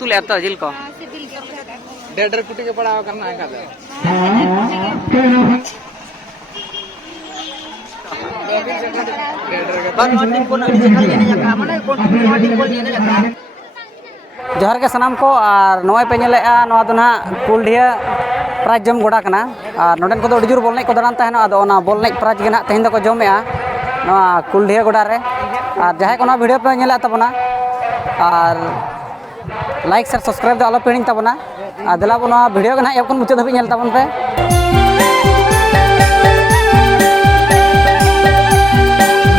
तुले तो जिल को डेढ़ कुटी के पड़ा करना है का जोहार के सनाम को और नोय पे नेलेआ नोआ दो ना कुलढिया प्राइज जम गोड़ा कना और नोडेन को दो जोर बोल नहीं को दरान तहनो आदो ना बोल नहीं प्राइज के ना तेहन दो को जमेआ नोआ कुलढिया गोड़ा रे और जहां को ना वीडियो पे नेला तबना और लाइक शेयर सब्सक्राइब दो आलो पेडिंग तबना और दला बना वीडियो के ना एप को मुचे धबी नेल तबन पे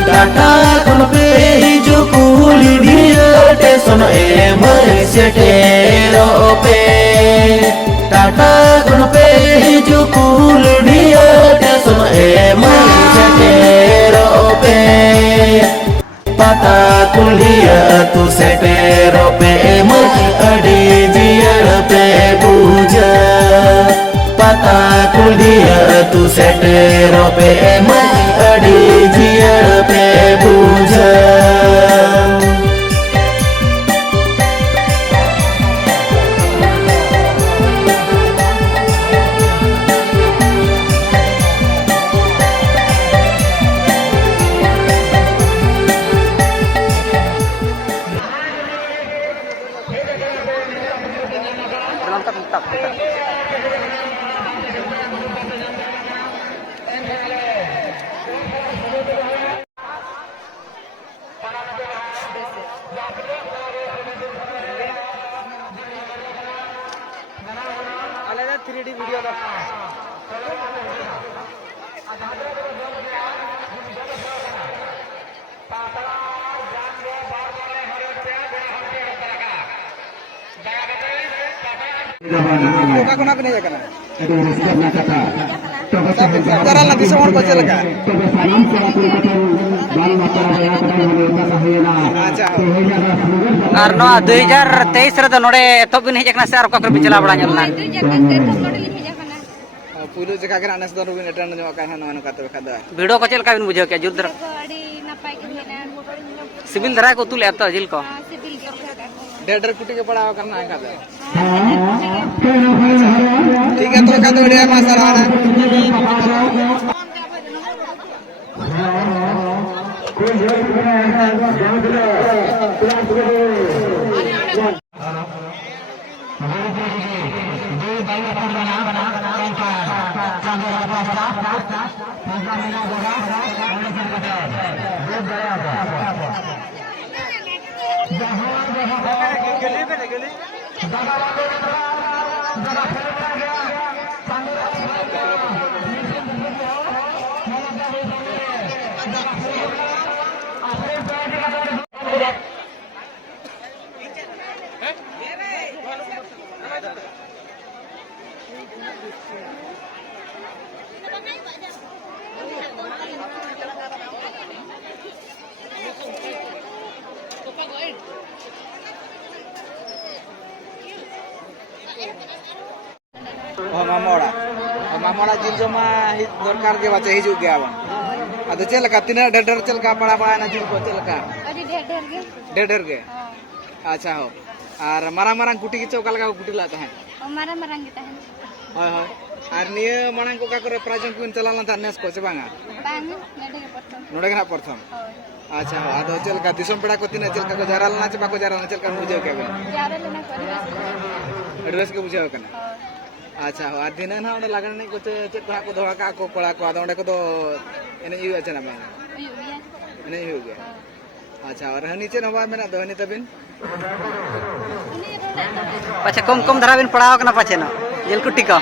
टाटा कोन पे जो कुलढिया स्टेशन एम सेटेरो पे टाटा कोन पे जो कुलढिया स्टेशन एम सेटेरो पे पता कुलढिया तू सेटेरो पे अड़ी जियर पे पूजा पता कुलढिया तू सेटेरो पे अड़ी जियर पे पूजा अलग 3D वीडियो दा कोका कोना पे नहीं जाना जरा ला दिसम हर को चलगा और नो 2023 रे नोडे तो बिन हेजना से और को कर बिचला बड़ा नेलना पुलो जगह के अनस दो बिन अटेंड जो का हन वन काते खदा वीडियो को चल का बिन बुझो के जुद्र सिविल धरा को तुले तो जिल को डेढ़ कुटी के पड़ा करना है का ठीक है तो का तो बढ़िया मसाला मामोड़ा जिल जमा दरकार के बाचे हिजू गया बन अदो चलका तीना डेढ़ चलका पड़ा पड़ा ना जिल को चलका अरे डेढ़ के अच्छा हो और मारा मारा कुटी के चौका लगा कुटी लाता है मारा मारांग गिता है हाय हाय और निये माना को का करे प्राइजन को चलाला था नेस को से बांगा बांग नोडे के प्रथम अच्छा हो अदो चलका दिसम पेड़ा को तीना चलका को जराल ना चबा को जराल चलका बुझे के यार लेना कर एड्रेस के बुझे कना अच्छा हो आ दिन ना ओडे लागन नहीं को चेक को दोहा का को पड़ा को आदो ओडे को तो एने यू अच्छा ना एने हो गया अच्छा और हनी चेन हवा मेना दो हनी तबिन पाछे कम कम धरा बिन पड़ाव कना पाछे न जेल कुटी को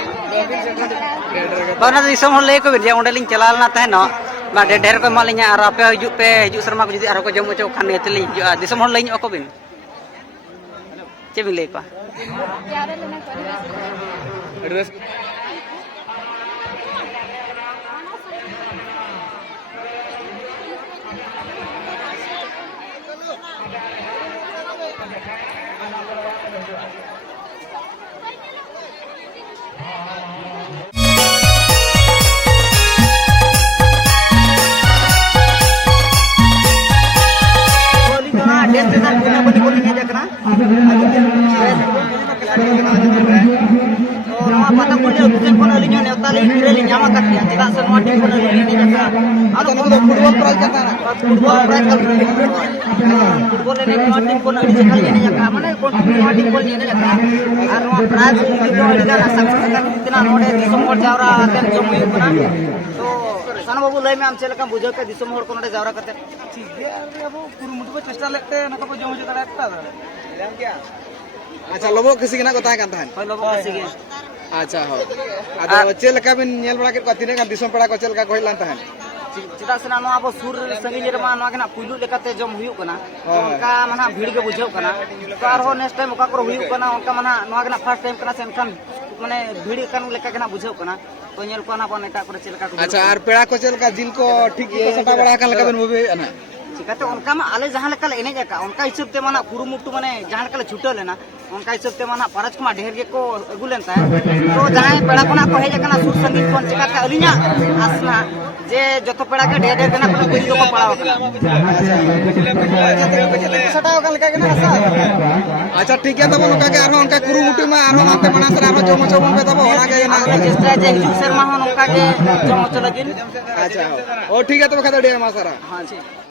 बना दिसम हो ले को बिन जे ओडे लिन चलाल ना तहे न मा ढेर को मालिnya और आपे हिजू शर्मा को जदी आरो को जम चो खान चली दिसम हो लेኝ को बिन चे बिन ले को यार लेना कर एड्रेस देश ᱱᱚᱣᱟ ᱯᱟᱛᱟ ᱠᱚᱞᱮ ᱚᱯᱷᱤᱥ ᱠᱷᱚᱱ ᱟᱹᱞᱤᱧ ᱱᱮᱣᱛᱟ ᱞᱤᱧ ᱧᱟᱢ ᱟᱠᱟᱫ ᱜᱮᱭᱟ ᱪᱮᱫᱟᱜ ᱥᱮ ᱱᱚᱣᱟ ᱴᱤᱢ ᱠᱷᱚᱱ ᱟᱹᱞᱤᱧ ᱞᱤᱧ ᱮᱱᱮᱡ ᱟᱠᱟᱫᱟ ᱟᱫᱚ ᱱᱩᱠᱩ ᱫᱚ ᱯᱷᱩᱴᱵᱚᱞ ᱯᱨᱟᱭᱤᱡᱽ ᱠᱟᱱ ᱛᱟᱦᱮᱱᱟ ᱯᱷᱩᱴᱵᱚᱞ ᱯᱨᱟᱭᱤᱡᱽ ᱯᱷᱩᱴᱵᱚल ᱮᱱᱮᱡ ᱱᱚᱣᱟ ᱴᱤᱢ ᱠᱷᱚᱱ ᱟᱹᱰᱤ ᱪᱮᱦᱨᱟ ᱞᱤᱧ ᱮᱱᱮᱡ ᱟᱠᱟᱫᱟ ᱢᱟᱱᱮ ᱱᱚᱣᱟ ᱴᱤᱢ ᱠᱷᱚᱱ ᱞᱤᱧ ᱮᱱᱮᱡ ᱟᱠᱟᱫᱟ ᱟᱨ ᱱᱚᱣᱟ ᱯᱨᱟᱭᱤᱡᱽ ᱫᱚ ᱟᱹᱰᱤ ᱜᱟᱱ ᱥᱟᱠᱥᱮᱥ ᱟᱠᱟᱱ ᱛᱤᱱᱟᱹᱜ ᱱᱚᱰᱮ ᱫᱤᱥᱚᱢ ᱦᱚᱲ ᱡᱟᱣᱨᱟ ᱠᱟᱛᱮ ᱡᱚᱢ ᱦᱩᱭᱩᱜ ᱠᱟᱱᱟ ᱛᱚ ᱥᱟᱱᱟ ᱵᱟᱹᱵᱩ ᱞᱟᱹᱭ ᱢᱮ ᱟᱢ ᱪᱮᱫ ᱞᱮᱠᱟᱢ ᱵᱩᱡᱷᱟᱹᱣ ᱠᱮᱫ ᱫᱤᱥᱚᱢ ᱦᱚᱲ ᱠᱚ ᱱᱚᱰᱮ ᱡᱟᱣᱨᱟ ᱠᱟᱛᱮ ᱴᱷᱤक ᱜᱮᱭᱟ ᱟᱵᱚ ᱠᱩᱨᱩᱢᱩᱴᱩ ᱵᱚ ᱪᱮᱥᱴᱟ ᱞᱮᱫ ᱛᱮ ᱱᱚᱝᱠᱟ ᱵᱚ ᱡᱚᱢ ᱦᱚᱪᱚ ᱫᱟᱲᱮ ᱠᱟᱫᱟ ᱟᱪᱪᱷᱟ ᱞᱚᱵᱚᱜ ᱠᱷᱟᱹᱥᱤ ᱜᱮ ᱱᱟᱜ ᱠᱚ ᱛᱟᱦᱮᱸ ᱠᱟᱱ ᱛᱟᱦᱮᱸᱫ ᱦᱳᱭ ᱞᱚᱵᱚ ᱠᱩᱥᱤ ᱜᱮ ᱟᱪᱪᱷᱟ ᱦᱳᱭ ᱟᱫᱚ ᱪᱮᱫ ᱞᱮᱠᱟ ᱵᱤᱱ ᱧᱮᱞ ᱵᱟᱲᱟ ᱠᱮᱫ ᱠᱚᱣᱟ ᱛᱤᱱᱟᱹᱜ ᱜᱟᱱ ᱫᱤᱥᱚᱢ ᱯᱮᱲᱟ ᱠᱚ ᱪᱮᱫ ᱞᱮᱠᱟ ᱠᱚ ᱦᱮᱡ ᱞᱮᱱ ᱛᱟᱦᱮᱸᱫ ᱪᱮᱫᱟᱜ ᱥᱮ ᱱᱚᱣᱟ ᱟᱵᱚ ᱥᱩᱨ ᱥᱟᱺᱜᱤᱧ ᱨᱮᱢᱟ ᱱᱚᱣᱟ ᱜᱮ ᱱᱟᱜ ᱯᱩᱭᱞᱩ ᱞᱮᱠᱟᱛᱮ ᱡᱚᱢ ᱦᱩᱭᱩᱜ ᱠᱟᱱᱟ ᱚᱱᱠᱟ ᱢᱟᱱᱮ ᱵᱷᱤᱲ ᱜᱮ ᱵᱩᱡᱷᱟᱹᱣ ᱠᱟᱱᱟ ᱛᱚ ᱟᱨᱦᱚᱸ ᱱᱮᱠᱥᱴ ᱴᱟᱭᱤᱢ ᱚᱠᱟ ᱠᱚᱨᱮ ᱦᱩᱭᱩᱜ ᱠᱟᱱᱟ ᱚᱱᱠᱟ ᱢᱟᱱᱮ ᱱᱚᱣᱟ ᱜᱮ ᱱᱟᱜ ᱯᱷᱟᱨᱥᱴ ᱴᱟइम ᱠᱟᱱᱟ ᱥᱮ ᱮᱱᱠᱷᱟᱱ ᱢᱟᱱᱮ ᱵᱷᱤᱲ ᱠᱟᱱ ᱞᱮᱠᱟ ᱜᱮ ᱱᱟᱜ ᱵᱩᱡᱷᱟᱹᱣ ᱠᱟᱱᱟ ᱛᱚ ᱧᱮᱞ ᱠᱚᱣᱟ ᱱᱟᱜ ᱵᱚᱱ ᱮᱴᱟᱜ ᱠᱚᱨᱮ ᱪᱮᱫ ᱞᱮᱠᱟ ᱠᱚ ᱟᱪᱪᱷᱟ ᱟᱨ ᱯᱮᱲᱟ ᱠᱚ ᱪᱮᱫ ᱞᱮᱠᱟ ᱡᱤᱞ ᱠᱚ ᱴᱷᱤᱠ ᱜᱮ ᱥᱟᱴᱟ ᱵᱟᱲᱟ ᱟᱠᱟᱱ ᱞᱮᱠᱟ ᱵᱤᱱ ᱵᱩᱡᱷᱟᱹᱣᱮᱫᱼᱟ ᱱᱟᱜ ᱪᱤᱠᱟᱹᱛᱮ ᱚᱱᱠᱟ ᱢᱟ ᱟᱞᱮ ᱡᱟᱦᱟᱸ ᱞᱮᱠᱟ ᱞᱮ ᱮᱱᱮᱡ ᱟᱠᱟᱫ ᱚᱱᱠᱟ ᱦᱤᱥᱟᱹᱵ ᱛᱮ ᱢᱟ ᱠᱩᱨᱩᱢᱩᱴᱩ ᱢᱟᱱᱮ ᱡᱟᱦᱟᱸ ᱞᱮᱠᱟ ᱞᱮ ᱪᱷᱩᱴᱟᱹᱣ ᱞᱮᱱᱟ ᱚᱱᱠᱟ ᱦᱤᱥᱟᱹᱵ ᱛᱮ ᱢᱟ ᱯᱟᱨᱟᱡᱽ ᱠᱚᱢᱟ ᱰᱷᱮᱨ ᱜᱮᱠᱚ ᱟᱹᱜᱩ ᱞᱮᱱ ᱛᱟᱦᱮᱸᱫ ᱛᱚ ᱡᱟᱦᱟᱸᱭ ᱯᱮᱲᱟ ᱠᱷᱚᱱᱟᱜ ᱠᱚ ᱦᱮᱡ ᱟᱠᱟᱱᱟ ᱥᱩᱨ ᱥᱟᱺᱜᱤᱧ ᱠᱷᱚᱱ ᱪᱤᱠᱟᱹᱛᱮ ᱟᱹᱞᱤᱧᱟᱜ ᱟᱥᱱᱟ ᱡᱮ ᱡᱚᱛᱚ ᱯᱮᱲᱟ ᱜᱮ ᱰᱷᱮᱨ ᱰᱷᱮᱨ ᱜᱮ ᱵᱤᱞ ᱫᱚᱠᱚ ᱯᱟᱲᱟᱣ ᱟᱠᱟᱱᱟ ᱥᱟᱴᱟᱣ ᱟᱠᱟᱱ ᱞᱮᱠᱟ ᱜᱮ ᱱᱟᱜ ᱟᱪᱪᱷᱟ ᱴᱷᱤक ᱜᱮᱭᱟ ᱛᱟᱵᱚᱱ ᱱᱚᱝᱠᱟ ᱜᱮ ᱟᱨᱦᱚᱸ ᱚᱱᱠᱟ ᱠᱩᱨᱩᱢᱩᱴᱩ ᱢᱟ ᱟᱨᱦᱚᱸ ᱱᱚᱛᱮ ᱢᱟᱲᱟᱝ ᱥᱮᱫ ᱟᱨᱦᱚᱸ ᱡᱚᱢ ᱦᱚᱪᱚ ᱵᱚᱱ ᱯᱮ ᱛᱟᱵᱚᱱ ᱚᱱᱟ ᱜᱮ ᱱᱟᱜ ᱪᱮᱥᱴᱟᱭᱟ ᱡᱮ ᱦᱤᱡᱩᱜ ᱥᱮᱨᱢᱟ ᱦᱚᱸ ᱱᱚᱝᱠᱟ ᱜᱮ ᱡᱚᱢ ᱦᱚᱪᱚ ᱞᱟᱹᱜᱤᱫ ᱟᱪᱪᱷᱟ ᱳ ᱴᱷᱤक ᱜᱮᱭᱟ ᱛᱚᱵᱮ ᱠᱷᱟᱱ ᱫᱚ ᱟᱹᱰᱤ ᱟᱭᱢᱟ ᱥᱟᱨᱦᱟᱣ ᱦᱮᱸ